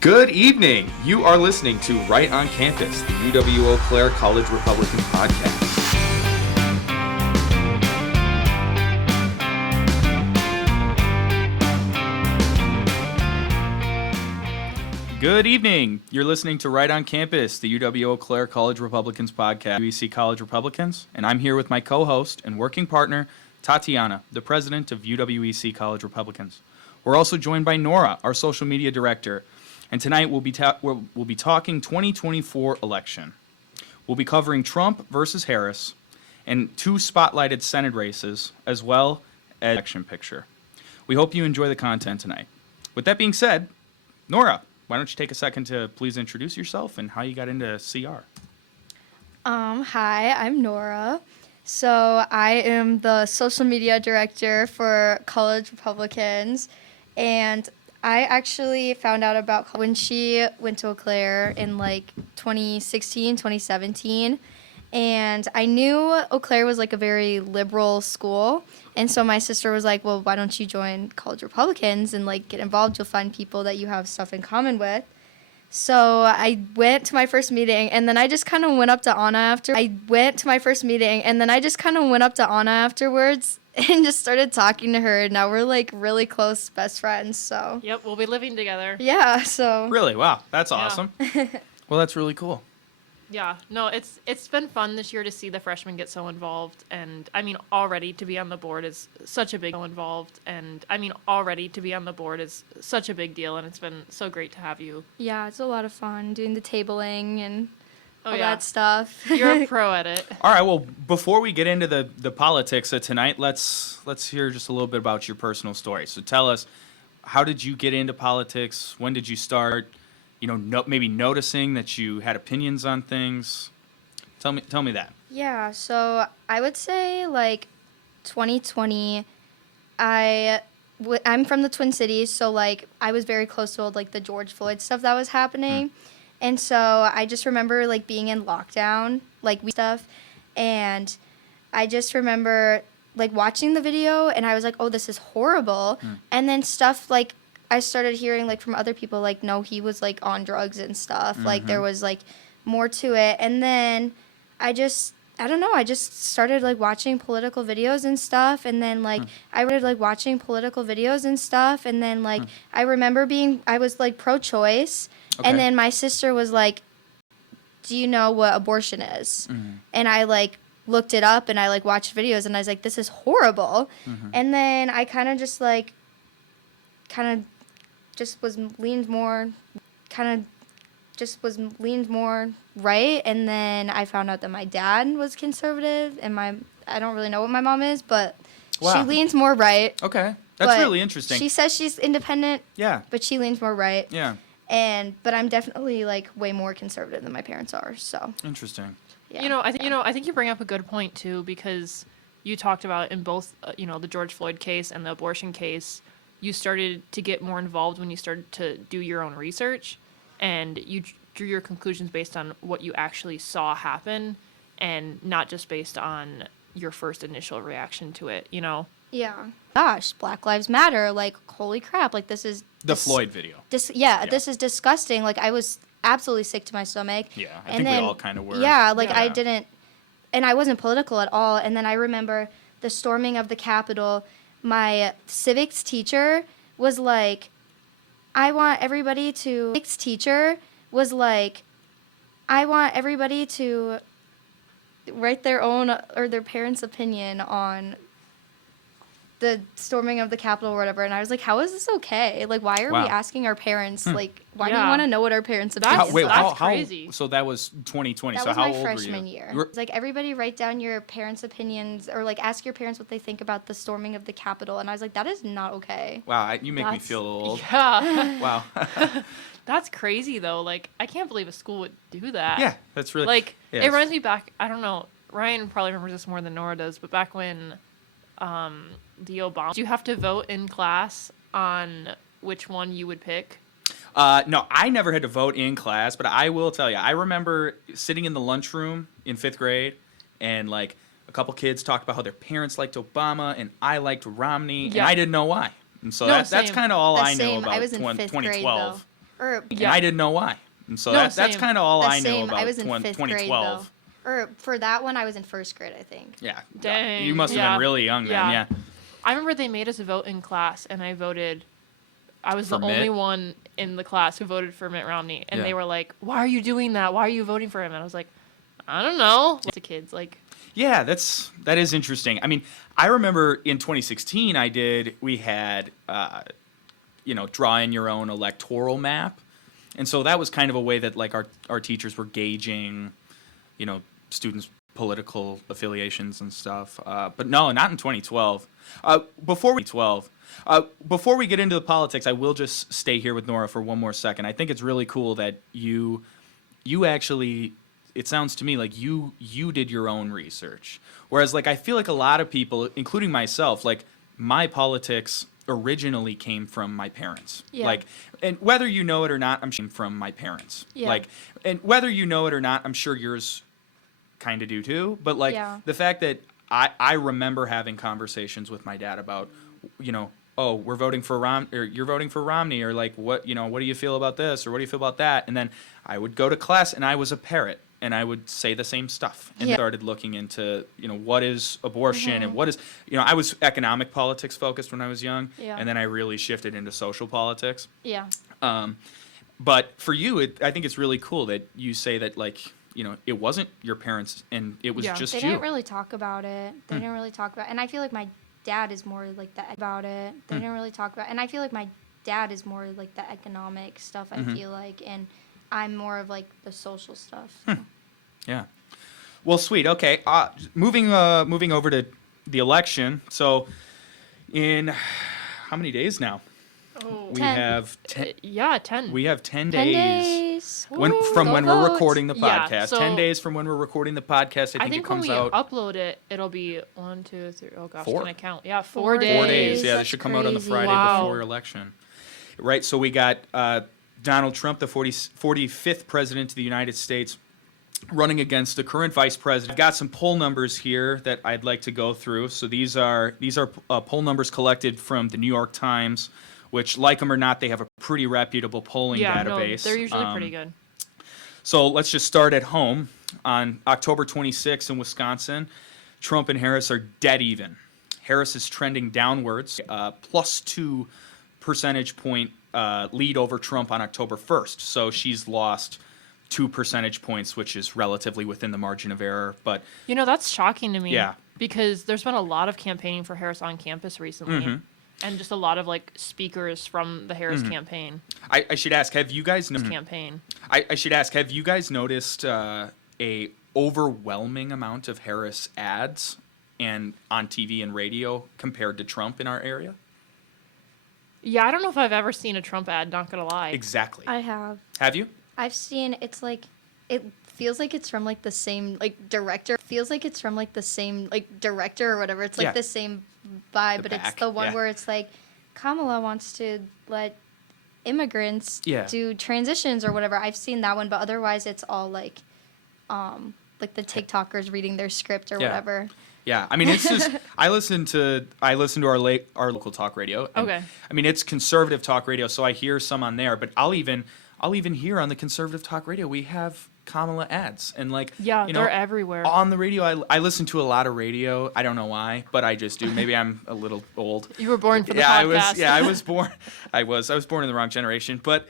Good evening. You are listening to Right on Campus, the UW-Eau Claire College Republican podcast. Good evening. You're listening to Right on Campus, the UW-Eau Claire College Republicans podcast, UEC College Republicans, and I'm here with my co-host and working partner, Tatiana, the president of UWEC College Republicans. We're also joined by Nora, our social media director, and tonight we'll be talking 2024 election. We'll be covering Trump versus Harris and two spotlighted Senate races, as well as election picture. We hope you enjoy the content tonight. With that being said, Nora, why don't you take a second to please introduce yourself and how you got into CR? Hi, I'm Nora. So I am the social media director for College Republicans, and I actually found out about when she went to Eau Claire in 2016, 2017, and I knew Eau Claire was a very liberal school, and so my sister was like, well, why don't you join College Republicans and get involved? You'll find people that you have stuff in common with. So I went to my first meeting, and then I just kind of went up to Anna afterwards and just started talking to her. Now we're really close best friends. So yep, we'll be living together. Yeah. So really, wow, that's awesome. Well, that's really cool. Yeah, no, it's been fun this year to see the freshmen get so involved, and already to be on the board is such a big deal, and it's been so great to have you. Yeah, it's a lot of fun doing the tabling and all that stuff. You're a pro at it. All right, well, before we get into the politics of tonight, let's hear just a little bit about your personal story. So tell us, how did you get into politics? When did you start? Maybe noticing that you had opinions on things. Tell me that. Yeah, so I would say 2020, I'm from the Twin Cities, so I was very close to the George Floyd stuff that was happening. And so I just remember being in lockdown, stuff, and I just remember watching the video, and I was like, oh, this is horrible. And then stuff I started hearing from other people no, he was on drugs and stuff. There was more to it. And then I just started watching political videos and stuff. And then I remember I was pro-choice. Okay. And then my sister was like, do you know what abortion is? And I looked it up, and I watched videos, and I was like, this is horrible. And then I kind of just was leaned more right. And then I found out that my dad was conservative, and I don't really know what my mom is, but she leans more right. Okay, that's really interesting. She says she's independent. Yeah, but she leans more right. Yeah. But I'm definitely way more conservative than my parents are. So interesting. Yeah. I think you bring up a good point too, because you talked about in both the George Floyd case and the abortion case, you started to get more involved when you started to do your own research, and you drew your conclusions based on what you actually saw happen, and not just based on your first initial reaction to it. Yeah. Gosh, Black Lives Matter. Holy crap. This is the Floyd video. This is disgusting. I was absolutely sick to my stomach. Yeah, I think we all kind of were. Yeah, I didn't, and I wasn't political at all. And then I remember the storming of the Capitol. My civics teacher was I want everybody to write their own or their parents' opinion on the storming of the Capitol or whatever. And I was like, how is this okay? why are we asking our parents? Why do you want to know what our parents' opinion is? That's crazy. So that was 2020. That so was how my old freshman were you? year. It's everybody write down your parents' opinions, or ask your parents what they think about the storming of the Capitol. And I was like, that is not okay. Wow, you make me feel a little old. Yeah. Wow. That's crazy though. I can't believe a school would do that. Yeah, that's really it reminds me back. I don't know. Ryan probably remembers this more than Nora does, but back when the Obama, do you have to vote in class on which one you would pick? No, I never had to vote in class, but I will tell you, I remember sitting in the lunchroom in 5th grade, and a couple kids talked about how their parents liked Obama and I liked Romney, and I didn't know why. And so that's kind of all I knew about I was in 2012. Grade, and I didn't know why. And so No, that's same. kind of all The I know same. about I was in 20, fifth grade, 2012. though. Or for that one, I was in first grade, I think. Yeah. Dang. You must have Yeah. been really young then, Yeah. yeah. I remember they made us vote in class, and I voted. I was For the only Mitt? one in the class who voted for Mitt Romney, and Yeah. they were like, "Why are you doing that? Why are you voting for him?" And I was like, "I don't know." To kids, like, Yeah, that is interesting. I mean, I remember in 2016 we had draw in your own electoral map. And so that was kind of a way that like our teachers were gauging, students' political affiliations and stuff. But no, not in 2012. Before we get into the politics, I will just stay here with Nora for one more second. I think it's really cool that you actually, it sounds to me like you did your own research. Whereas like I feel like a lot of people, including myself, like my politics originally came from my parents. Yeah. Like, and whether you know it or not, I'm from my parents. Yeah. Like, and whether you know it or not, I'm sure yours kind of do too. But like the fact that I remember having conversations with my dad about, oh, we're voting for or you're voting for Romney, or like what do you feel about this, or what do you feel about that? And then I would go to class and I was a parrot and I would say the same stuff and started looking into, what is abortion and what is, I was economic politics focused when I was young. Yeah. And then I really shifted into social politics. Yeah. But for you, I think it's really cool that you say that, like, it wasn't your parents and it was just They you. didn't really talk about it. And I feel like my dad is more like the about it. They didn't really talk about, and I feel like my dad is more like the economic stuff. I feel like, and I'm more of like the social stuff. So. Yeah. Well, sweet. Okay. Moving over to the election. So, in how many days now? oh, We 10. have 10. We have 10 10 days. days. When Woo, from go when we're vote. recording the Yeah, podcast. so 10 days from when we're recording the podcast. I I think think it when comes we out upload it, it'll be 1, 2, 3. Oh gosh, 4. can I count? Yeah, 4 4 days. 4 days. Yeah, they That's should come out on the crazy. Friday Wow. before election. Right. So we got Donald Trump, the 45th president of the United States, running against the current vice president. I've got some poll numbers here that I'd like to go through. So these are poll numbers collected from the New York Times, which, like them or not, they have a pretty reputable polling Yeah, no, database. they're usually pretty good. So let's just start at home. On October 26th in Wisconsin, Trump and Harris are dead even. Harris is trending downwards, plus 2 percentage point lead over Trump on October 1st. So she's lost 2 percentage points, which is relatively within the margin of error. But That's shocking to me. Yeah. Because there's been a lot of campaigning for Harris on campus recently. And just a lot of like speakers from the Harris campaign. I should ask, have you guys Campaign. I should ask, have you guys noticed a overwhelming amount of Harris ads and on TV and radio compared to Trump in our area? Yeah, I don't know if I've ever seen a Trump ad, not gonna lie. Exactly. I have. Have you? I've seen. It's like, it feels like it's from like the same like director. Feels like it's from like the same like director or whatever. It's like Yeah. the same vibe, The but back, it's the one yeah. where it's like Kamala wants to let immigrants Yeah. do transitions or whatever. I've seen that one, but otherwise it's all like the TikTokers reading their script or Yeah. whatever. Yeah, I mean, it's just I listen to our local talk radio. And, Okay. I mean, it's conservative talk radio, so I hear some on there. But I'll even hear on the conservative talk radio we have Kamala ads and like Yeah, you know, they're everywhere. on the radio. I listen to a lot of radio. I don't know why, but I just do. Maybe I'm a little old. You were born for the Yeah, podcast. I was born. I was born in the wrong generation. But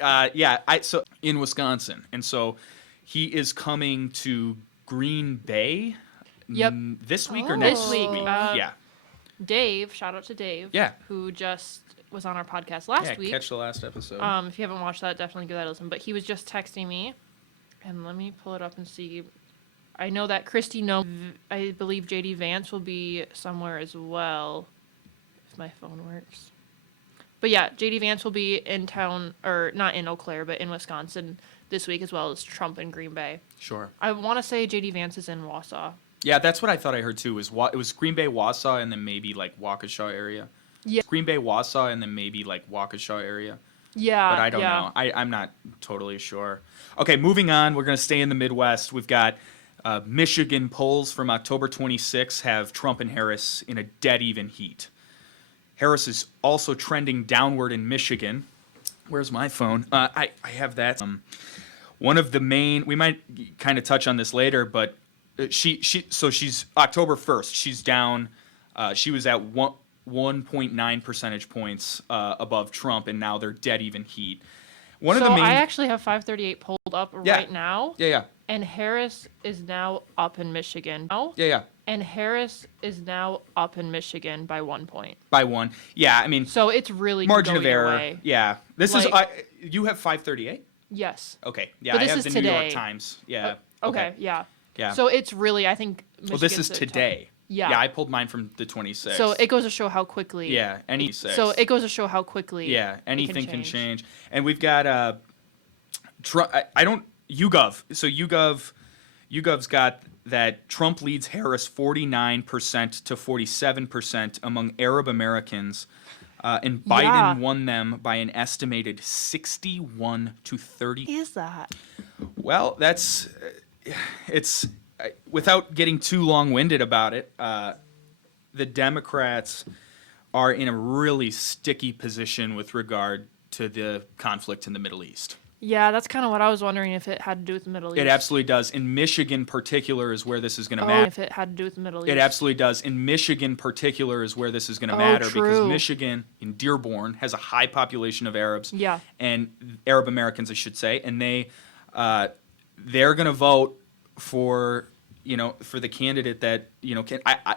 so in Wisconsin, and so he is coming to Green Bay. Yep. This week or Oh. next This week, week? uh, Yeah. Dave, shout out to Dave. Yeah. Who just was on our podcast last Yeah, week. catch the last episode. If you haven't watched that, definitely give that a listen. But he was just texting me, and let me pull it up and see. I know that Christy I believe JD Vance will be somewhere as well, if my phone works. But yeah, JD Vance will be in town, or not in Eau Claire, but in Wisconsin this week, as well as Trump in Green Bay. Sure. I want to say JD Vance is in Wausau. Yeah, that's what I thought I heard too. It was Green Bay, Wausau, and then maybe like Waukesha area. Yeah. Green Bay, Wausau, and then maybe like Waukesha area. Yeah, But I don't yeah. know. I'm not totally sure. Okay, moving on. We're going to stay in the Midwest. We've got Michigan polls from October 26 have Trump and Harris in a dead even heat. Harris is also trending downward in Michigan, Where's my phone? I have that. One of the main, we might kind of touch on this later, but she's October 1st. She's down. She was at 1.9 percentage points above Trump, and now they're dead even heat. One of the main. I actually have 538 pulled up right now. Yeah. And Harris is now up in Michigan. Yeah. And Harris is now up in Michigan by 1 point. By one. Yeah, I mean. So it's really margin of error. Way. Yeah. This is. You have 538? Yes. Okay. Yeah, But I this have is the today. New York Times. Yeah. Okay. Yeah. Yeah. So it's really, I think. Well, this is today. Yeah. Yeah, I pulled mine from the 26th. So it goes to show how quickly. Yeah, So it goes to show how quickly. Yeah, anything can change. And we've got Trump. I don't YouGov. So YouGov's got that Trump leads Harris 49% to 47% among Arab Americans, and Biden won them by an estimated 61 to 30. Is that? Well, that's it's without getting too long-winded about it. The Democrats are in a really sticky position with regard to the conflict in the Middle East. Yeah, that's kind of what I was wondering, if it had to do with the Middle East. It absolutely does. In Michigan, particular, is where this is going to matter. If it had to do with the Middle East. It absolutely does. In Michigan, particular, is where this is going to matter because Michigan, in Dearborn, has a high population of Arabs. Yeah. And Arab Americans, I should say, and they're going to vote for the candidate that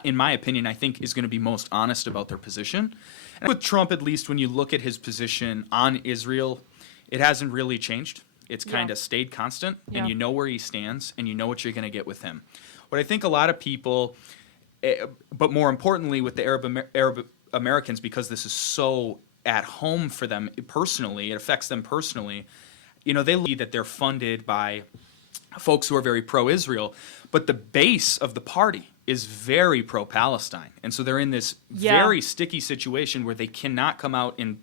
in my opinion, I think is going to be most honest about their position. And with Trump, at least, when you look at his position on Israel, it hasn't really changed. It's kind of stayed constant, and you know where he stands, and you know what you're going to get with him. What I think a lot of people, but more importantly with the Arab Americans, because this is so at home for them personally, it affects them personally, they see that they're funded by folks who are very pro-Israel, but the base of the party is very pro-Palestine. And so they're in this very sticky situation where they cannot come out and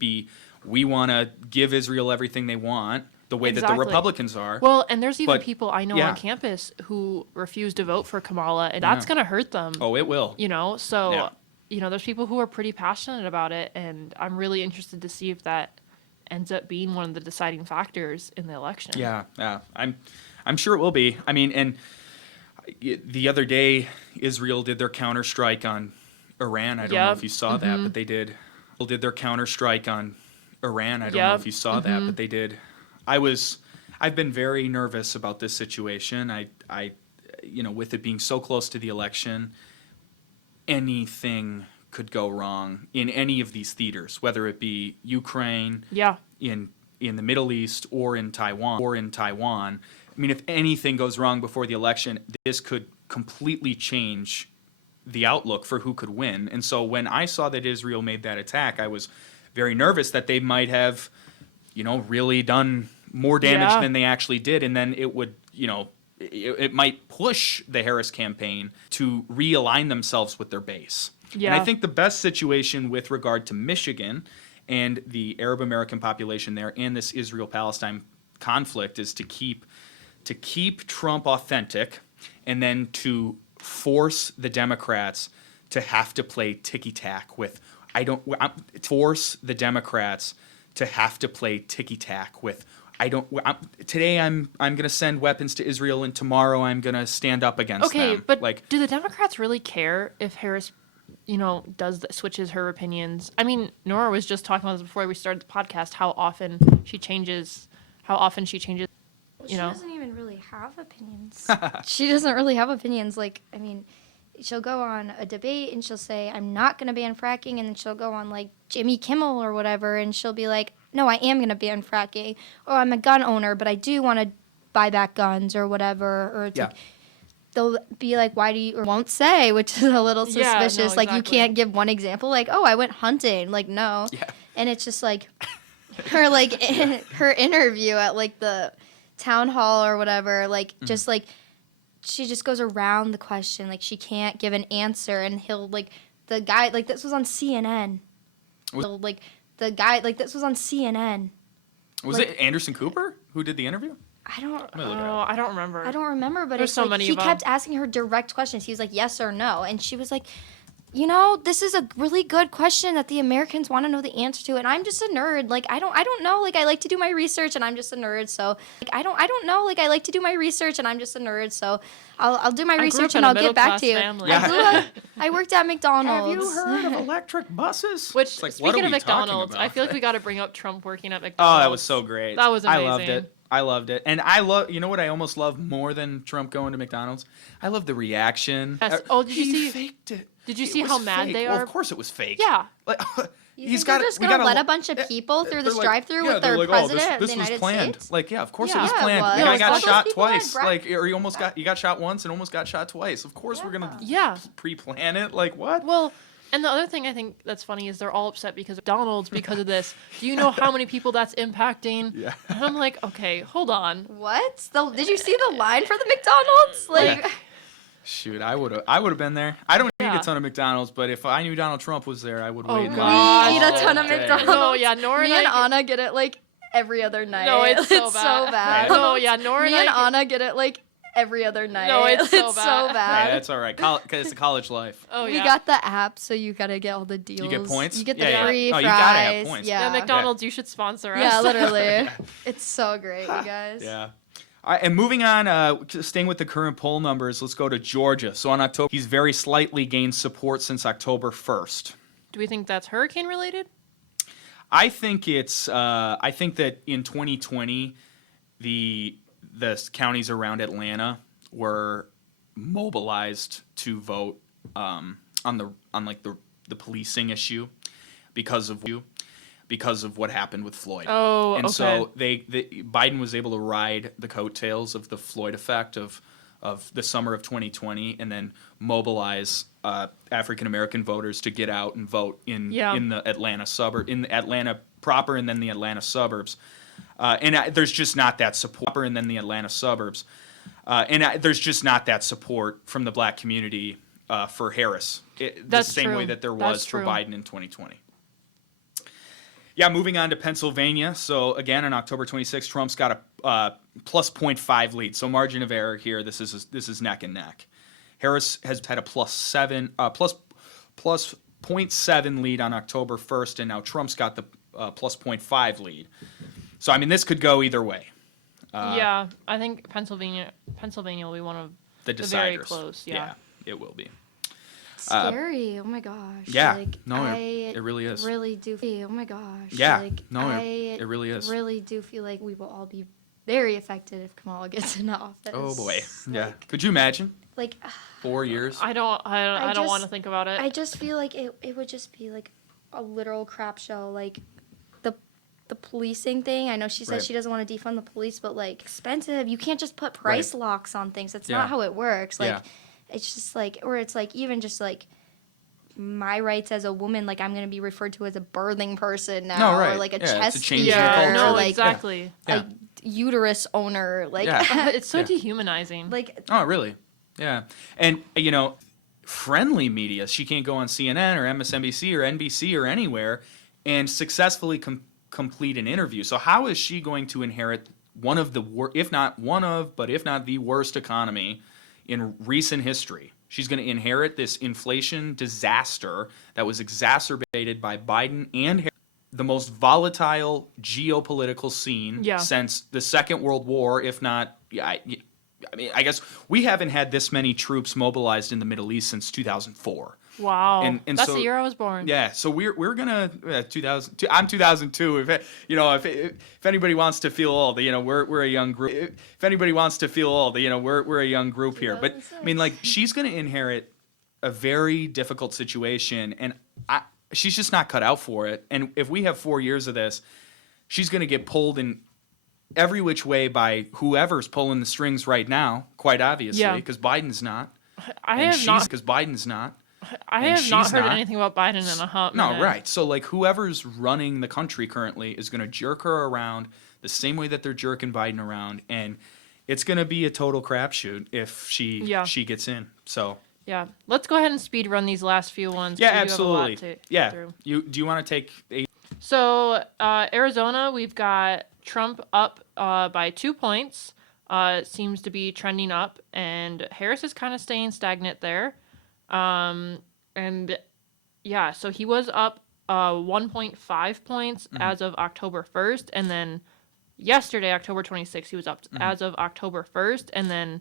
we want to give Israel everything they want, the way that the Republicans are. Well, and there's even people I know on campus who refuse to vote for Kamala, and that's going to hurt them. Oh, it will. There's people who are pretty passionate about it, and I'm really interested to see if that ends up being one of the deciding factors in the election. Yeah. I'm sure it will be. I mean, and the other day, Israel did their counterstrike on Iran. I don't know if you saw that, but they did. Did their counterstrike on Iran. I don't know if you saw that, but they did. I've been very nervous about this situation. I with it being so close to the election, anything could go wrong in any of these theaters, whether it be Ukraine, in the Middle East, or in Taiwan. I mean, if anything goes wrong before the election, this could completely change the outlook for who could win. And so when I saw that Israel made that attack, I was very nervous that they might have, really done more damage than they actually did. And then it would, it might push the Harris campaign to realign themselves with their base. Yeah. And I think the best situation with regard to Michigan and the Arab American population there and this Israel-Palestine conflict is to keep Trump authentic, and then to force the Democrats to have to play ticky-tack with today I'm going to send weapons to Israel, and tomorrow I'm going to stand up against them. Okay, but do the Democrats really care if Harris switches her opinions? I mean, Nora was just talking about this before we started the podcast, how often she changes. She doesn't even really have opinions. She doesn't really have opinions. She'll go on a debate and she'll say, I'm not going to ban fracking. And then she'll go on Jimmy Kimmel or whatever. And she'll be like, no, I am going to ban fracking. Or I'm a gun owner, but I do want to buy back guns or whatever. Or they'll be like, why do you, or won't say, which is a little suspicious. No, exactly. You can't give one example. I went hunting. No. Yeah. And it's just her, her interview at the town hall or whatever, she just goes around the question, she can't give an answer, and he'll the guy this was on CNN. This was on CNN. Was it Anderson Cooper who did the interview? I don't remember. I don't remember, but there's so many he of them. kept asking her direct questions. He was like, yes or no, and she was like, This is a really good question that the Americans want to know the answer to, and I'm just a nerd. Like, I don't know. Like, I like to do my research, and I'm just a nerd. So, like, I don't know. Like, I like to do my research, and I'm just a nerd. So, I'll do my research and I'll get back to you. Family. I worked at McDonald's. Have you heard of electric buses? Which, like, speaking of McDonald's, I feel like we got to bring up Trump working at McDonald's. Oh, that was so great. That was amazing. I loved it. And I love, you know what I almost love more than Trump going to McDonald's? I love the reaction. Yes. Oh, did you He see? faked it. Did you It see was how mad fake. they Well, are? of course it was fake. Yeah. Like, You think they're just gonna let a bunch of people through this drive-through with their president of the United planned. States? Like, yeah, of course it Yeah, was it planned. was. The guy Yeah, got all those shot people had twice. Or you got shot once and almost got shot twice. Of course we're gonna Yeah. pre-plan it. Like, what? Well, and the other thing I think that's funny is they're all upset because of McDonald's because of this. Do you know how many people that's impacting? Yeah. And I'm like, okay, hold on. What? Did you see the line for the McDonald's? Like, Yeah. Shoot, I would have been there. I don't eat Yeah. a ton of McDonald's, but if I knew Donald Trump was there, I would wait in line. God. we eat a ton of All day. McDonald's. No, yeah, Nora Me and and I- Anna get it like every other night. No, it's so so bad. bad. No, yeah, Nora Me and and I- Anna get it like every other night. No, it's so so bad. Hey, bad. that's all right. It's a college life. Oh, We yeah. got the app, so you gotta get all the deals. You get points? You get the Yeah, yeah. free Oh, fries. you gotta have points. Yeah. Yeah, McDonald's, you should sponsor us. Yeah, literally. It's so great, you guys. Yeah. All right, and moving on, staying with the current poll numbers, let's go to Georgia. So on October, he's very slightly gained support since October 1st. Do we think that's hurricane related? I think I think that in 2020, the counties around Atlanta were mobilized to vote on the policing issue because of what happened with Floyd. Oh, and okay. so Biden was able to ride the coattails of the Floyd effect of the summer of 2020, and then mobilize African American voters to get out and vote in the Atlanta in Atlanta proper, and then the Atlanta suburbs. There's just not that support. And then the Atlanta suburbs, there's just not that support from the black community for Harris. The That's same true. way that there That's was for true. Biden in 2020. Yeah, moving on to Pennsylvania. So again, on October 26th, Trump's got a plus 0.5 lead. So margin of error here. This is neck and neck. Harris has had a plus 0.7 lead on October 1st, and now Trump's got the plus 0.5 lead. So I mean, this could go either way. Yeah, I think Pennsylvania will be one of The the very deciders. close. Yeah. It will be. Scary. Oh my gosh. Yeah. Like, No, I it really is. really do. Oh my gosh. Yeah. Like, No, I it really is. really do feel like we will all be very affected if Kamala gets into office. Oh boy. Yeah. Like, Could you imagine? Like, 4 years. I don't just- want to think about it. I just feel like it would just be like a literal crap show. Like the policing thing. I know she said Right. she doesn't want to defund the police, but like expensive. You can't just put price locks on things. That's Yeah. not how it works. Like Yeah. it's just like, or it's like even just like my rights as a woman. Like I'm gonna be referred to as a birthing person now, No, right. or like a Yeah, it's a chest change in feeder, the yeah, culture. no, or like exactly. Yeah. a uterus owner. Like Yeah. It's so Yeah. dehumanizing. like Oh, really? Yeah. And, friendly media, she can't go on CNN or MSNBC or NBC or anywhere and successfully complete an interview. So how is she going to inherit one of the if not the worst economy in recent history? She's going to inherit this inflation disaster that was exacerbated by Biden and Harris, the most volatile geopolitical scene since the Second World War, if not, I mean, I guess we haven't had this many troops mobilized in the Middle East since 2004. Wow. And That's so, the year I was born. Yeah, so we're gonna 2000. I'm 2002. If anybody wants to feel old, we're a young group. If anybody wants to feel old, we're a young group here. But I mean, like, she's gonna inherit a very difficult situation, and she's just not cut out for it. And if we have 4 years of this, she's gonna get pulled in every which way by whoever's pulling the strings right now. Quite obviously, Yeah. because Biden's not. I have not heard not. anything about Biden in a hot minute. No, right. So, like, whoever's running the country currently is going to jerk her around the same way that they're jerking Biden around, and it's going to be a total crapshoot if she gets in. So, Yeah. Let's go ahead and speed run these last few ones. 'cause yeah, we do have a lot absolutely. to get Yeah. through. Do you want to take a? So, Arizona, we've got Trump up by 2 points. Seems to be trending up, and Harris is kind of staying stagnant there. And And yeah, so he was up 1.5 points as of October 1st, and then yesterday, October 26th, he was up as of October 1st, and then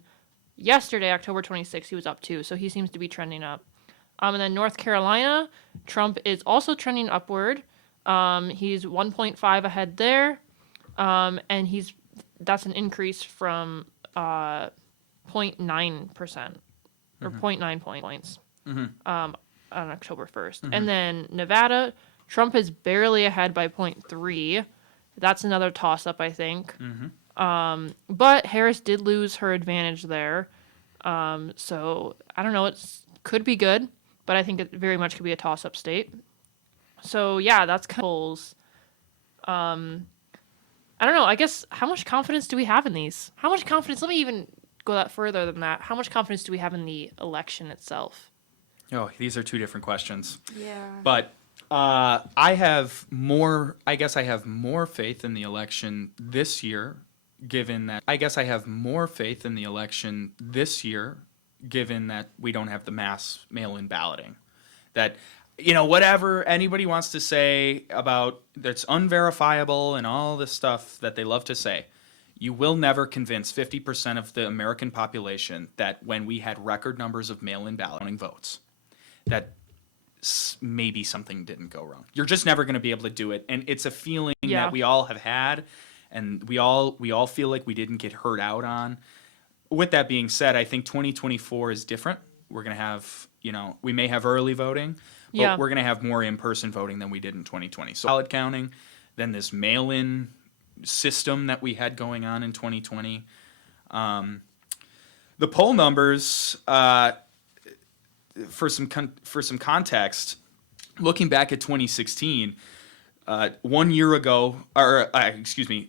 yesterday, October 26th, he was up 2, so he seems to be trending up. And then North Carolina, Trump is also trending upward. He's 1.5 ahead there, and that's an increase from 0.9% or 0.9 points on October 1st. And then Nevada, Trump is barely ahead by 0.3. That's another toss-up, I think. But Harris did lose her advantage there. So, I don't know. It could be good, but I think it very much could be a toss-up state. So, yeah, that's kind of polls. I don't know. I guess, how much confidence do we have in these? How much confidence? Let me even go that further than that. How much confidence do we have in the election itself? Oh, these are two different questions. Yeah. But I have more faith in the election this year, given that we don't have the mass mail-in balloting. That, whatever anybody wants to say about that's unverifiable and all this stuff that they love to say, you will never convince 50% of the American population that when we had record numbers of mail-in balloting votes, that maybe something didn't go wrong. You're just never going to be able to do it, and it's a feeling that we all have had, and we all feel like we didn't get hurt out on. With that being said, I think 2024 is different. We're going to have, we may have early voting, but we're going to have more in-person voting than we did in 2020. So ballot counting, then this mail-in system that we had going on in 2020. The poll numbers, for some context, looking back at 2016, 1 year ago, 2016,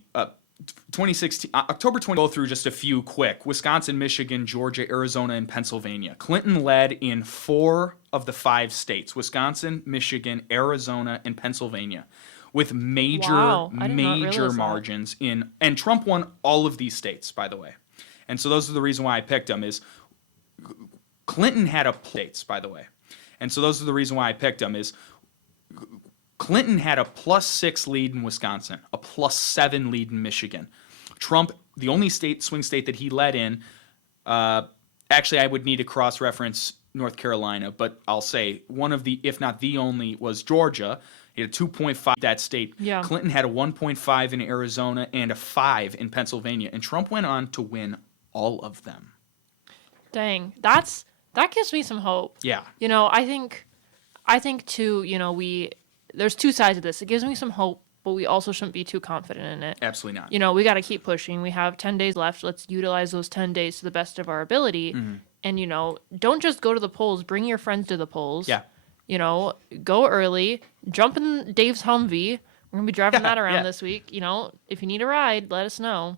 October 20, go through just a few quick. Wisconsin, Michigan, Georgia, Arizona, and Pennsylvania. Clinton led in 4 of the 5 states, Wisconsin, Michigan, Arizona, and Pennsylvania, with major margins in, and Trump won all of these states, by the way. And so those are the reason why I picked him is Clinton had a +6 lead in Wisconsin, a +7 lead in Michigan. Trump, the only swing state that he led in, actually I would need to cross-reference North Carolina, but I'll say one of the, if not the only, was Georgia. He had a 2.5 that state. Yeah. Clinton had a 1.5 in Arizona and a 5 in Pennsylvania, and Trump went on to win all of them. Dang, that gives me some hope. Yeah. I think too, there's two sides of this. It gives me some hope, but we also shouldn't be too confident in it. Absolutely not. We got to keep pushing. We have 10 days left. Let's utilize those 10 days to the best of our ability. And, don't just go to the polls. Bring your friends to the polls. Yeah. Go early. Jump in Dave's Humvee. We're going to be driving that around this week. If you need a ride, let us know.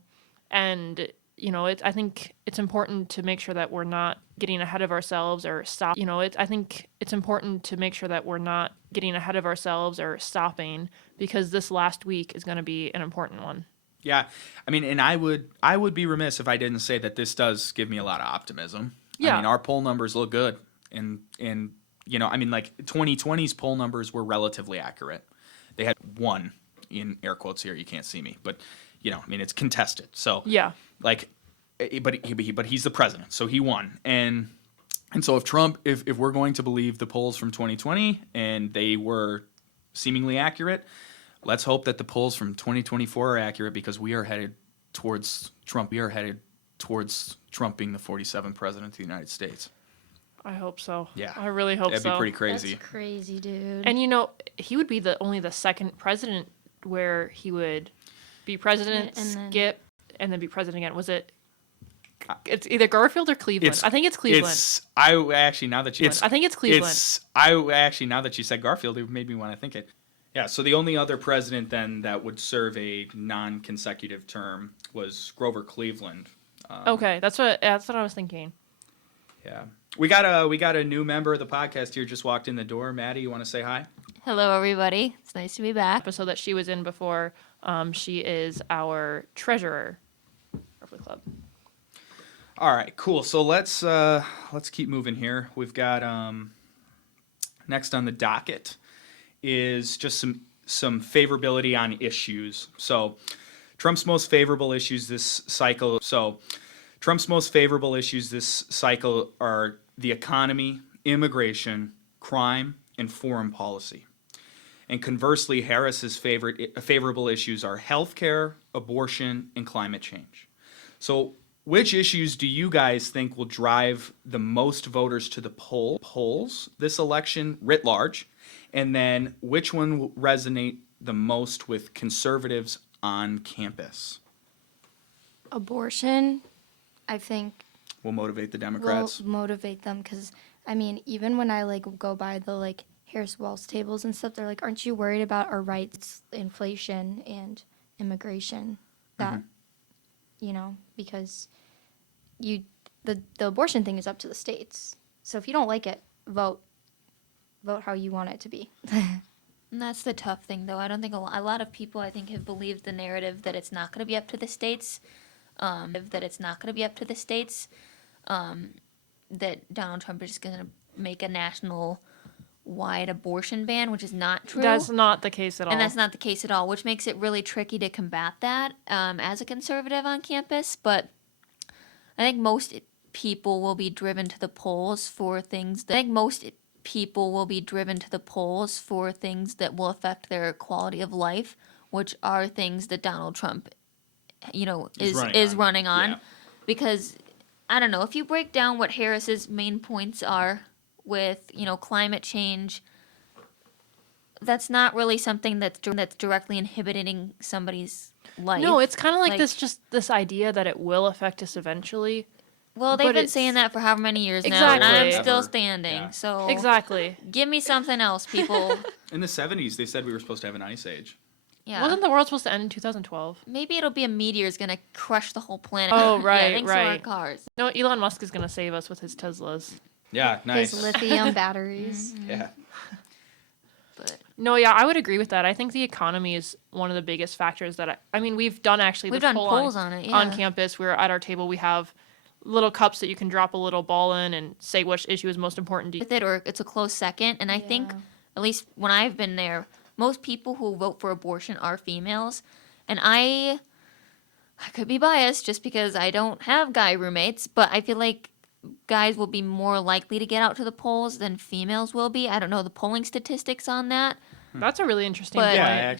And, I think it's important to make sure that we're not getting ahead of ourselves or stop. I think it's important to make sure that we're not getting ahead of ourselves or stopping, because this last week is going to be an important one. Yeah. I mean, and I would be remiss if I didn't say that this does give me a lot of optimism. Yeah. I mean, our poll numbers look good. And 2020's poll numbers were relatively accurate. They had 1 in air quotes here. You can't see me, but it's contested. So Yeah. but he's the president, so he won. And so if Trump, if we're going to believe the polls from 2020 and they were seemingly accurate, let's hope that the polls from 2024 are accurate, because we are headed towards Trump. We are headed towards Trump being the 47th president of the United States. I hope so. Yeah. I really hope That'd so. be pretty crazy. That's crazy, dude. And he would be only the second president where he would be president, And then- skip, and then be president again. Was it? It's either Garfield or Cleveland. I think it's Cleveland. I think it's Cleveland. Now that you said Garfield, it made me want to think it. Yeah. So the only other president then that would serve a non-consecutive term was Grover Cleveland. Okay, that's what I was thinking. Yeah. We got a new member of the podcast here. Just walked in the door. Maddie, you want to say hi? Hello, everybody. It's nice to be back. Episode that she was in before. She is our treasurer of the club. All right, cool. So let's keep moving here. We've got Next on the docket is just some favorability on issues. Trump's most favorable issues this cycle are the economy, immigration, crime, and foreign policy. And conversely, Harris's favorable issues are healthcare, abortion, and climate change. So which issues do you guys think will drive the most voters to the polls this election writ large? And then which one will resonate the most with conservatives on campus? Abortion, I think, Will motivate the will Democrats? motivate them because, I mean, even when I go by the Harris Wells tables and stuff, they're like, aren't you worried about our rights, inflation, and immigration? That, because the abortion thing is up to the states. So if you don't like it, vote how you want it to be. And that's the tough thing, though. I don't think a lot of people, I think, have believed the narrative that it's not going to be up to the states, that Donald Trump is just going to make a national-wide abortion ban, which is not true. That's not the case at all. And that's not the case at all, which makes it really tricky to combat that as a conservative on campus. But I think most people will be driven to the polls for things that will affect their quality of life, which are things that Donald Trump, is running on. Yeah. Because I don't know, if you break down what Harris's main points are with, climate change, that's not really something that's directly inhibiting somebody's life. No, it's kind of like this idea that it will affect us eventually. Well, they've but been it's- saying that for however many years now, and Exactly. I'm still Ever. standing. Yeah. So Exactly. give me something else, people. In the 70s, they said we were supposed to have an ice age. Yeah. Wasn't the world supposed to end in 2012? Maybe it'll be a meteor's gonna crush the whole planet. Oh, Yeah, right, thanks to our right. cars. No, Elon Musk is going to save us with his Teslas. Yeah, nice. His lithium batteries. Yeah. But No, yeah, I would agree with that. I think the economy is one of the biggest factors that we've done we've this done poll polls on it. Yeah. on campus. We're at our table. We have little cups that you can drop a little ball in and say which issue is most important to you. With it, or it's a close second. And I think, Yeah. at least when I've been there, most people who vote for abortion are females, and I could be biased just because I don't have guy roommates, but I feel like guys will be more likely to get out to the polls than females will be. I don't know the polling statistics on that, That's a really interesting But- point. Yeah,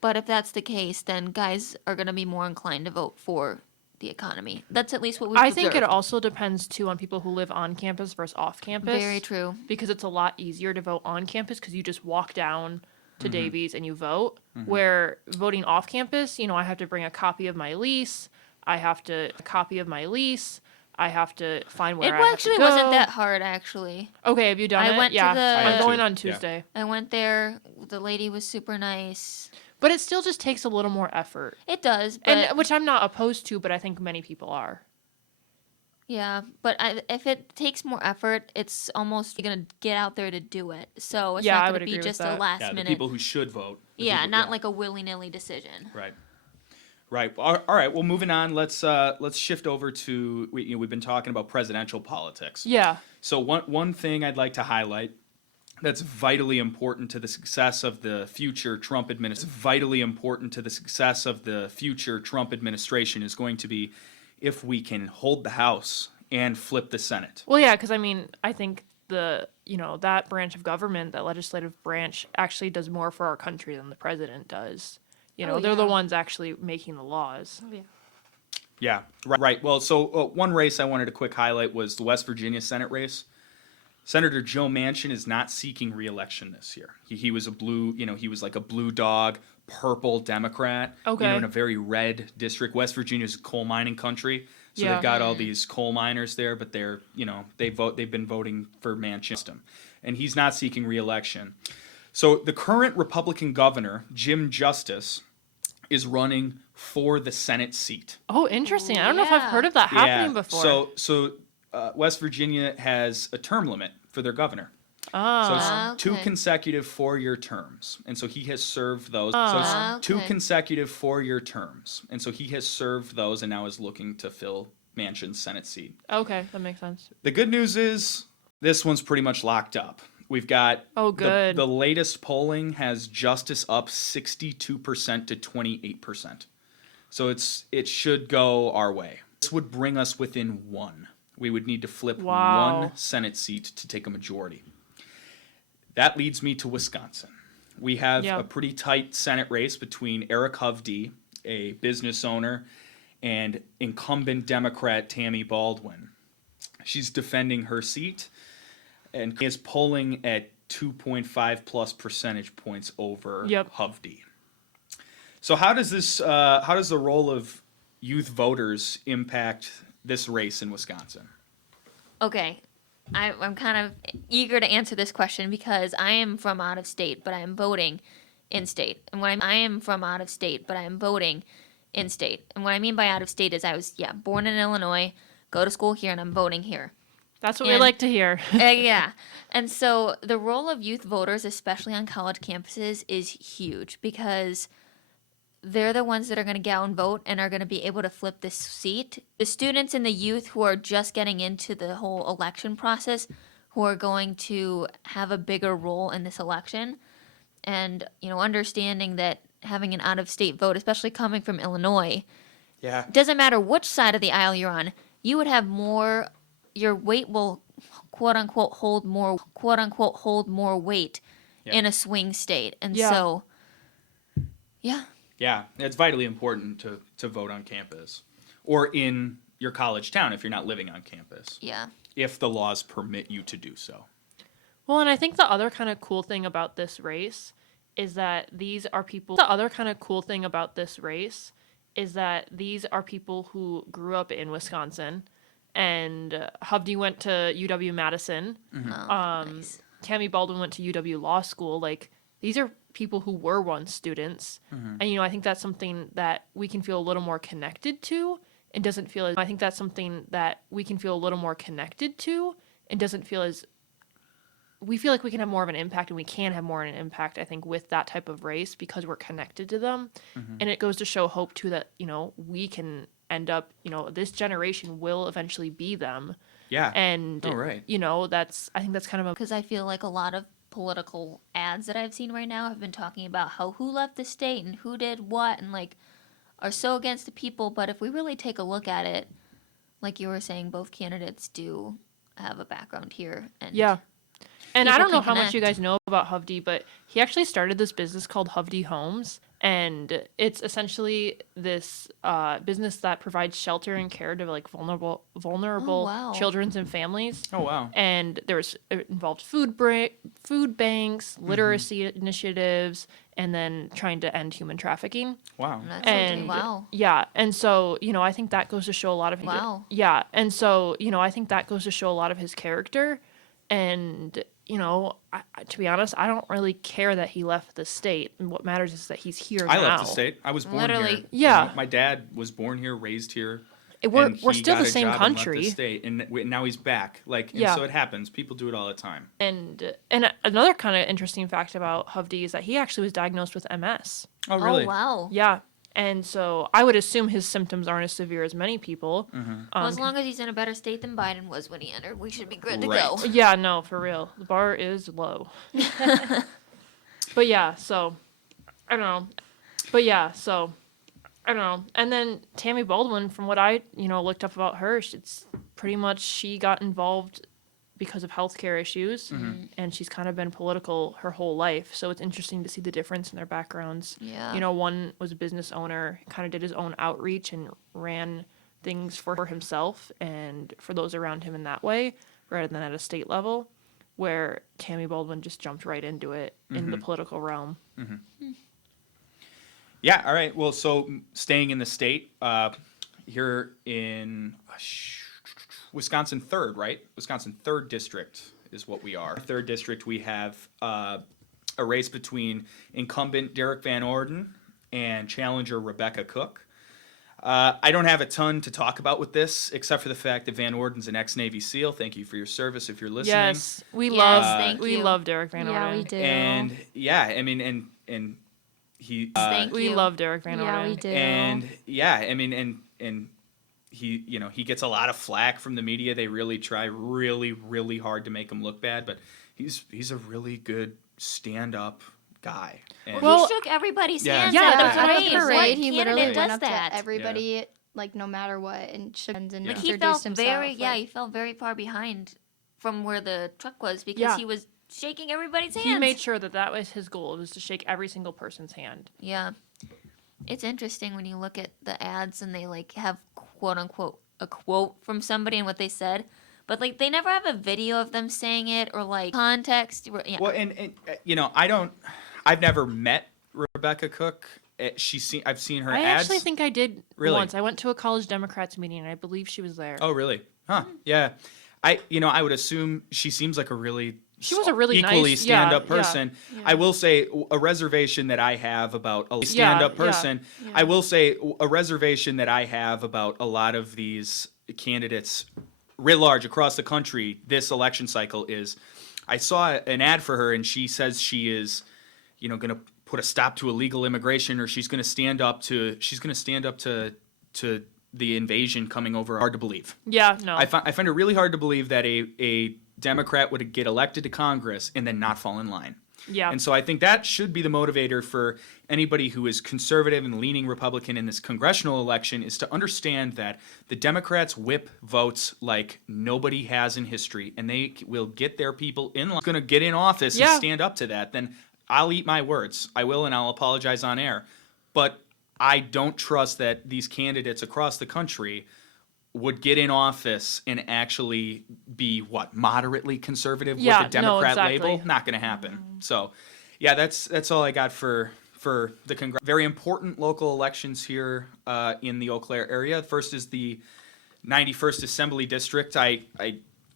but if that's the case, then guys are going to be more inclined to vote for the economy. That's at least what we've I think it observed. also depends too on people who live on campus versus off campus. Very true. Because it's a lot easier to vote on campus because you just walk down to Davies and you vote. Where voting off campus, I have to bring a copy of my lease. I have to find where It I have actually to go. wasn't that hard, actually. Okay, have you done I it? went to yeah, the- I'm going I on have to, yeah. Tuesday. I went there. The lady was super nice. But it still just takes a little more effort. It does, but And which I'm not opposed to, but I think many people are. yeah, but if it takes more effort, it's almost you're gonna get out there to do it. So it's Yeah, I not would gonna agree be with just that. a last yeah, the minute. people who should vote. The Yeah, people- not like a willy-nilly decision. Right. Right. All right. Well, moving on. Let's shift over to we've been talking about presidential politics. Yeah. So one thing I'd like to highlight that's vitally important to the success of the future Trump administration is going to be if we can hold the House and flip the Senate. Well, yeah, because I think that branch of government, that legislative branch, actually does more for our country than the president does. Oh, They're the yeah. ones actually making the laws. Yeah. Right. Well, so one race I wanted to quick highlight was the West Virginia Senate race. Senator Joe Manchin is not seeking re-election this year. He was he was like a blue dog, purple Democrat. Okay. In a very red district. West Virginia is a coal mining country, so Yeah. they've got all these coal miners there, but they've been voting for Manchin, and he's not seeking re-election. So the current Republican governor, Jim Justice, is running for the Senate seat. Oh, interesting. I don't know if I've Yeah. heard of that happening before. So West Virginia has a term limit for their governor. So Oh. it's two Okay. consecutive 4-year terms. And so he has served those. Oh. So it's two Okay. consecutive 4-year terms. And so he has served those and now is looking to fill Manchin's Senate seat. Okay, that makes sense. The good news is this one's pretty much locked up. We've got good. The latest polling has justice up 62% to 28%. So it should go our way. This would bring us within one. We would need to flip one Senate seat to take a majority. That leads me to Wisconsin. We have a pretty tight Senate race between Eric Hovde, a business owner, and incumbent Democrat Tammy Baldwin. She's defending her seat and is polling at 2.5 plus percentage points over Hovde. So how does the role of youth voters impact this race in Wisconsin? Okay. I'm kind of eager to answer this question because I am from out of state, but I am voting in state. And I am from out of state, but I am voting in state. And what I mean by out of state is I was born in Illinois, go to school here, and I'm voting here. That's what we like to hear. Yeah. And so the role of youth voters, especially on college campuses, is huge because they're the ones that are going to go out and vote and are going to be able to flip this seat. The students and the youth who are just getting into the whole election process, who are going to have a bigger role in this election, and understanding that having an out-of-state vote, especially coming from Illinois, doesn't matter which side of the aisle you're on, you would have more. Your weight will quote unquote hold more weight in a swing state, and so. Yeah, it's vitally important to vote on campus or in your college town if you're not living on campus. Yeah. If the laws permit you to do so. Well, and I think the other kind of cool thing about this race is that these are people who grew up in Wisconsin, and Hovde went to UW-Madison. Nice. Tammy Baldwin went to UW Law School. Like, these are people who were once students. And, I think that's something that we can feel a little more connected to and doesn't feel as... We feel like we can have more of an impact, and we can have more of an impact, I think, with that type of race because we're connected to them. And it goes to show hope, too, that, we can end up, this generation will eventually be them. Yeah. And, right. I think that's kind of a... Because I feel like a lot of political ads that I've seen right now have been talking about who left the state and who did what and are so against the people. But if we really take a look at it, like you were saying, both candidates do have a background here. And And I don't know how connect. much you guys know about Hovde, but he actually started this business called Hovde Homes. And it's essentially this business that provides shelter and care to vulnerable children and families. Oh, wow. And it involved food banks, literacy initiatives, and then trying to end human trafficking. Wow. Wow. Yeah, and so I think that goes to show a lot of Yeah, and so I think that goes to show a lot of his character, and to be honest, I don't really care that he left the state. And what matters is that he's here now. I left the state. I was born here. Yeah. My dad was born here, raised here. We're still the same country. And left the state, and now he's back. So it happens. People do it all the time. And another kind of interesting fact about Hovde is that he actually was diagnosed with MS. Oh, really? Oh, wow. Yeah. And so I would assume his symptoms aren't as severe as many people. Well, as long as he's in a better state than Biden was when he entered, we should be good to Right. go. Yeah, no, for real. The bar is low. But yeah, so I don't know. And then Tammy Baldwin, from what I, looked up about her, it's pretty much she got involved because of healthcare issues, and she's kind of been political her whole life. So it's interesting to see the difference in their backgrounds. Yeah. One was a business owner, kind of did his own outreach and ran things for himself and for those around him in that way, rather than at a state level, where Tammy Baldwin just jumped right into it in the political realm. Yeah, all right. Well, so staying in the state, here in Wisconsin 3rd, right? Wisconsin 3rd District is what we are. 3rd District, we have a race between incumbent Derek Van Orden and challenger Rebecca Cook. I don't have a ton to talk about with this, except for the fact that Van Orden's an ex-Navy SEAL. Thank you for your service if you're listening. Yes, we Yes, love Derek Van Orden. Yeah, we do. And yeah, I mean, and he Thank We you. love Derek Van Orden. Yeah, we do. and yeah, I mean, and he gets a lot of flack from the media. They really try really hard to make him look bad, but he's a really good stand-up guy. And Well, he shook everybody's Yeah. hands Yeah, at that's the what I parade. was parade, What he literally candidate went does up that? to everybody, like no matter what, and shook hands and Like, He introduced felt himself. very, he felt very far behind from where the truck was because Yeah. he was shaking everybody's hands. He made sure that was his goal, was to shake every single person's hand. Yeah. It's interesting when you look at the ads and they like have quote unquote a quote from somebody and what they said, but like they never have a video of them saying it or like context. Yeah. Well, and I've never met Rebecca Cook. I've seen her I ads. actually think I did Really? once. I went to a college Democrats meeting and I believe she was there. Oh, really? Huh? Yeah. I would assume she seems like a really She was a really equally nice- stand-up yeah, person. yeah. I will say a reservation that I have about a stand-up yeah. person. I will say a reservation that I have about a lot of these candidates writ large across the country this election cycle is I saw an ad for her and she says she is, going to put a stop to illegal immigration, or she's going to stand up to the invasion coming over. Hard to believe. Yeah, no. I find it really hard to believe that a Democrat would get elected to Congress and then not fall in line. Yeah. And so I think that should be the motivator for anybody who is conservative and leaning Republican in this congressional election, is to understand that the Democrats whip votes like nobody has in history, and they will get their people in line. Going to get in office and Yeah. stand up to that, then I'll eat my words. I will, and I'll apologize on air. But I don't trust that these candidates across the country would get in office and actually be moderately conservative Yeah, with the no, Democrat exactly. label. Not going to happen. So, yeah, that's all I got for the very important local elections here in the Eau Claire area. First is the 91st Assembly District. I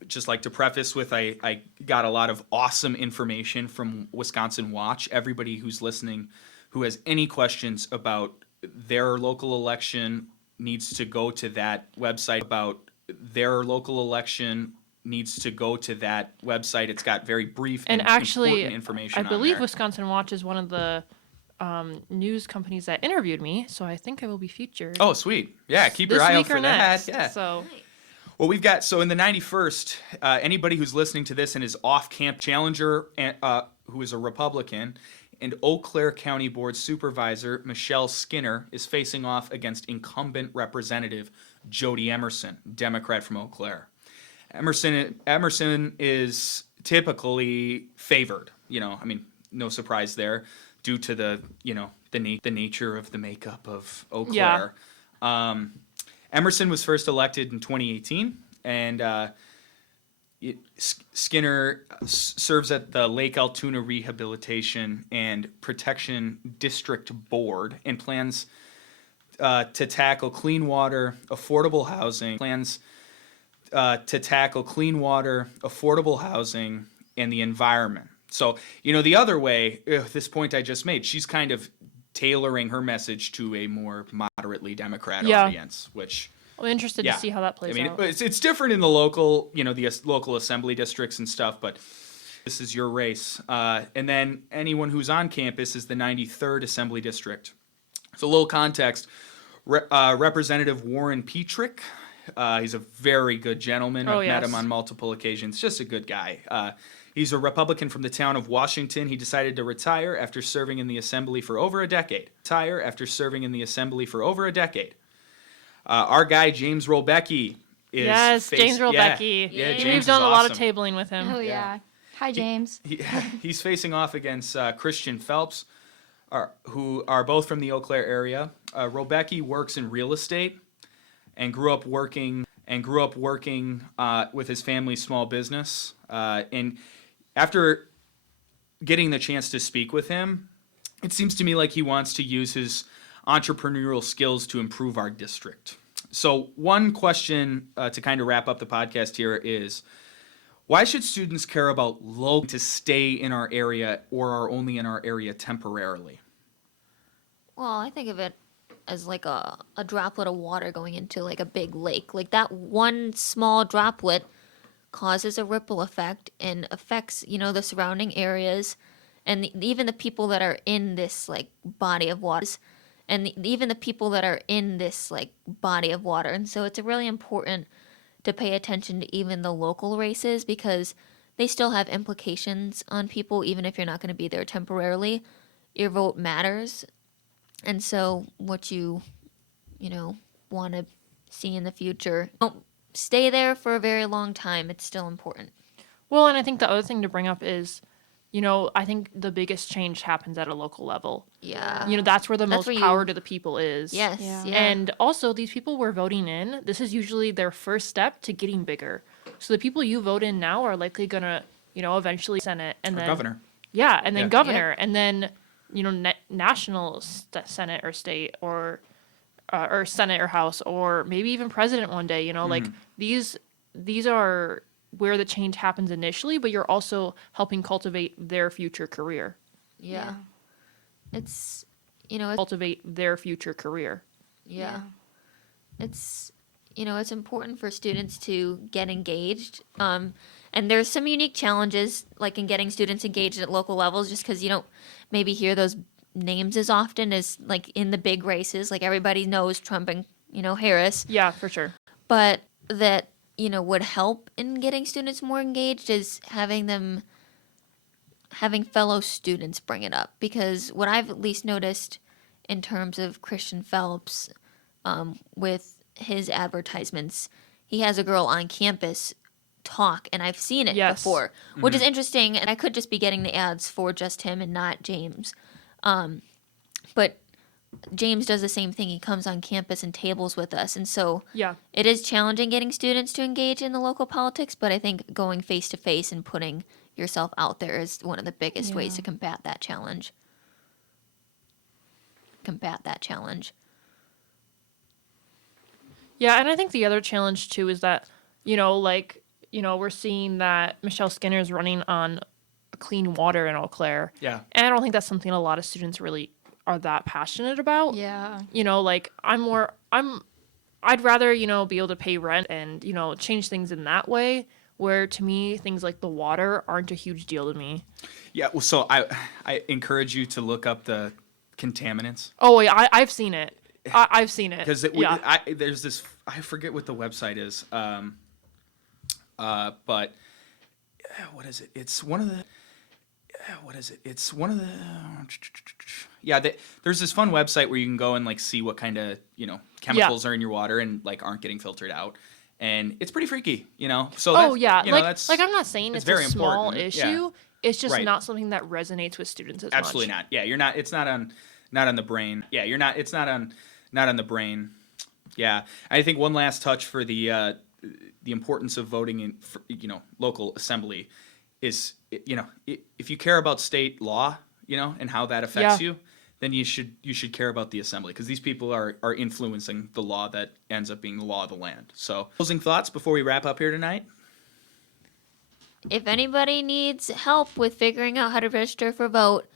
just like to preface with I got a lot of awesome information from Wisconsin Watch. Everybody who's listening who has any questions about their local election needs to go to that website. It's got very brief and actually, important information I believe on there. Wisconsin Watch is one of the news companies that interviewed me, so I think I will be featured. Oh, sweet. Yeah, keep this your eye out week for or that. next. Yeah. So Well, we've got, so in the 91st, anybody who's listening to this and is off-camp challenger, who is a Republican, and Eau Claire County Board Supervisor Michelle Skinner is facing off against incumbent Representative Jody Emerson, Democrat from Eau Claire. Emerson is typically favored, no surprise there, due to the nature of the makeup of Eau Claire. Yeah. Emerson was first elected in 2018, and Skinner serves at the Lake Altoona Rehabilitation and Protection District Board and plans to tackle clean water, affordable housing, and the environment. So, the other way, this point I just made, she's kind of tailoring her message to a more moderately Democrat audience, which... I'm interested Yeah. to see how that plays out. It's different in the local, the local assembly districts and stuff, but this is your race. And then anyone who's on campus is the 93rd Assembly District. So a little context, Representative Warren Petrick, he's a very good gentleman. Oh, I've met yes. him on multiple occasions. Just a good guy. He's a Republican from the town of Washington. He decided to retire after serving in the assembly for over a decade. Our guy, James Rolbecki, is... Yes, James Rolbecki. Yeah, James We've is done a lot of awesome. tabling with him. Oh yeah. Hi James. He's facing off against Christian Phelps, who are both from the Eau Claire area. Rolbecki works in real estate and grew up working with his family's small business. And after getting the chance to speak with him, it seems to me like he wants to use his entrepreneurial skills to improve our district. So one question to kind of wrap up the podcast here is, why should students care about local to stay in our area or are only in our area temporarily? Well, I think of it as like a droplet of water going into like a big lake. Like that one small droplet causes a ripple effect and affects, the surrounding areas and even the people that are in this like body of waters. and even the people that are in this like body of water. And so it's really important to pay attention to even the local races because they still have implications on people, even if you're not going to be there temporarily. Your vote matters. And so what you want to see in the future, don't stay there for a very long time. It's still important. Well, and I think the other thing to bring up is, I think the biggest change happens at a local level. Yeah. That's where the That's most where power to the people is. Yes. Yeah. Yeah. And also, these people we're voting in, this is usually their first step to getting bigger. So the people you vote in now are likely going to, eventually Senate and Or then governor. Yeah, and then Yeah. governor, and then national Senate or state or Senate or House or maybe even president one day. Like these are where the change happens initially, but you're also helping cultivate their future career. Yeah. It's Cultivate their future career. yeah. It's it's important for students to get engaged. And there's some unique challenges like in getting students engaged at local levels just because you don't maybe hear those names as often as like in the big races. Like everybody knows Trump and Harris. Yeah, for sure. But that would help in getting students more engaged is having fellow students bring it up, because what I've at least noticed in terms of Christian Phelps with his advertisements, he has a girl on campus talk, and I've seen it Yes. before, which is interesting, and I could just be getting the ads for just him and not James. But James does the same thing. He comes on campus and tables with us, and so Yeah. it is challenging getting students to engage in the local politics, but I think going face to face and putting yourself out there is one of the biggest ways to combat that challenge. Yeah, and I think the other challenge too is that, we're seeing that Michelle Skinner is running on clean water in Eau Claire. Yeah. And I don't think that's something a lot of students really are that passionate about. Yeah. I'd rather, be able to pay rent and, change things in that way, where to me, things like the water aren't a huge deal to me. Yeah. Well, so I encourage you to look up the contaminants. Oh, yeah, I've seen it. I've seen it. Because yeah. there's this, I forget what the website is, but what is it? It's one of the, there's this fun website where you can go and like see what kind of, chemicals are in your water and like aren't getting filtered out. And it's pretty freaky, So Oh, yeah. that's I'm not saying it's very a small important. issue. Yeah. It's just Right. not something that resonates with students as Absolutely much. not. Yeah, you're not. It's not on the brain. Yeah, you're not. It's not on the brain. Yeah, I think one last touch for the importance of voting in, local assembly is, if you care about state law, and how that affects you, then you should care about the assembly, because these people are influencing the law that ends up being the law of the land. So, closing thoughts before we wrap up here tonight. If anybody needs help with figuring out how to register for vote,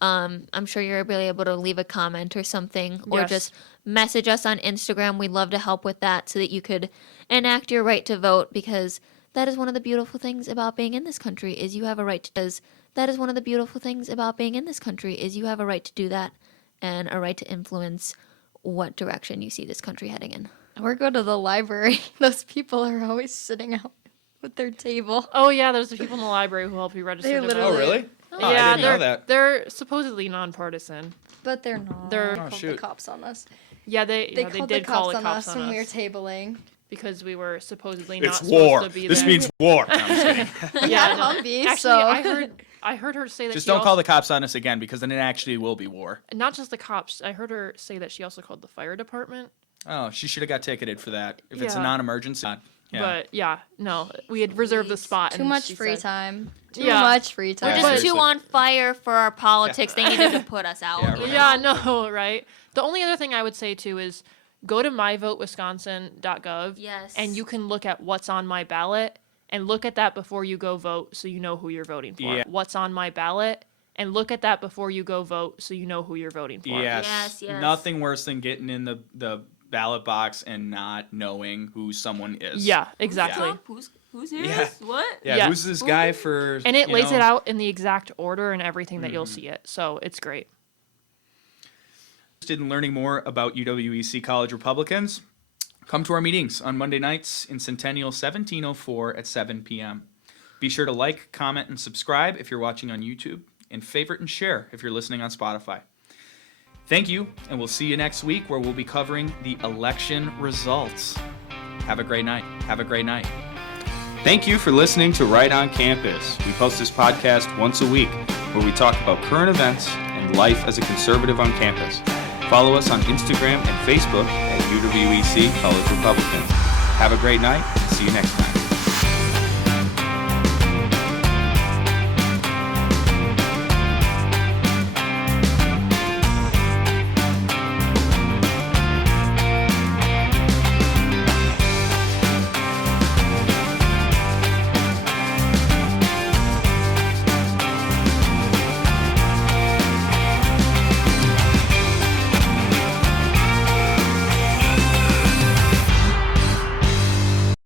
I'm sure you're really able to leave a comment or something, or Yes. just message us on Instagram. We'd love to help with that so that you could enact your right to vote, because that is one of the beautiful things about being in this country is you have a right to. That is one of the beautiful things about being in this country is you have a right to do that and a right to influence what direction you see this country heading in. Or go to the library. Those people are always sitting out with their table. Oh, yeah, there's the people in the library who help you register They're to literally- vote. Oh, really? Oh, Yeah, I didn't know that. They're supposedly nonpartisan. But they're not. They're- They Oh, called shoot. the cops on us. Yeah, They they called did the call cops the on cops us on when we were us tabling. because we were supposedly not It's supposed war. to be This there. means war. No, I'm just kidding. Yeah, Had Humvees, Actually, so I heard her say that Just she don't call also- the cops on us again, because then it actually will be war. not just the cops. I heard her say that she also called the fire department. Oh, she should have got ticketed for that. If it's a Yeah. non-emergency. Yeah. But yeah, no, we had reserved the spot. too and much she free said- time. Too Yeah. much free time. We're Yeah, just seriously. too on fire for our politics. They needed to put us out. Yeah, right. Yeah, no, right. The only other thing I would say too is go to myvotewisconsin.gov. Yes. And you can look at what's on my ballot and look at that before you go vote so you know who you're voting for. Yeah. What's on my ballot and look at that before you go vote so you know who you're voting for. Yes. Yes. Nothing worse than getting in the ballot box and not knowing who someone is. Yeah, exactly. Trump? Who's here? Yeah. What? Yeah, Yeah. who's this guy for? And it you lays know? it out in the exact order and everything that you'll Mm-hmm. see it. So it's great. Interested in learning more about UWEC College Republicans? Come to our meetings on Monday nights in Centennial 1704 at 7 p.m. Be sure to like, comment, and subscribe if you're watching on YouTube, and favorite and share if you're listening on Spotify. Thank you, and we'll see you next week where we'll be covering the election results. Have a great night. Have a great night. Thank you for listening to Right on Campus. We post this podcast once a week where we talk about current events and life as a conservative on campus. Follow us on Instagram and Facebook at UWEC College Republicans. Have a great night. See you next time.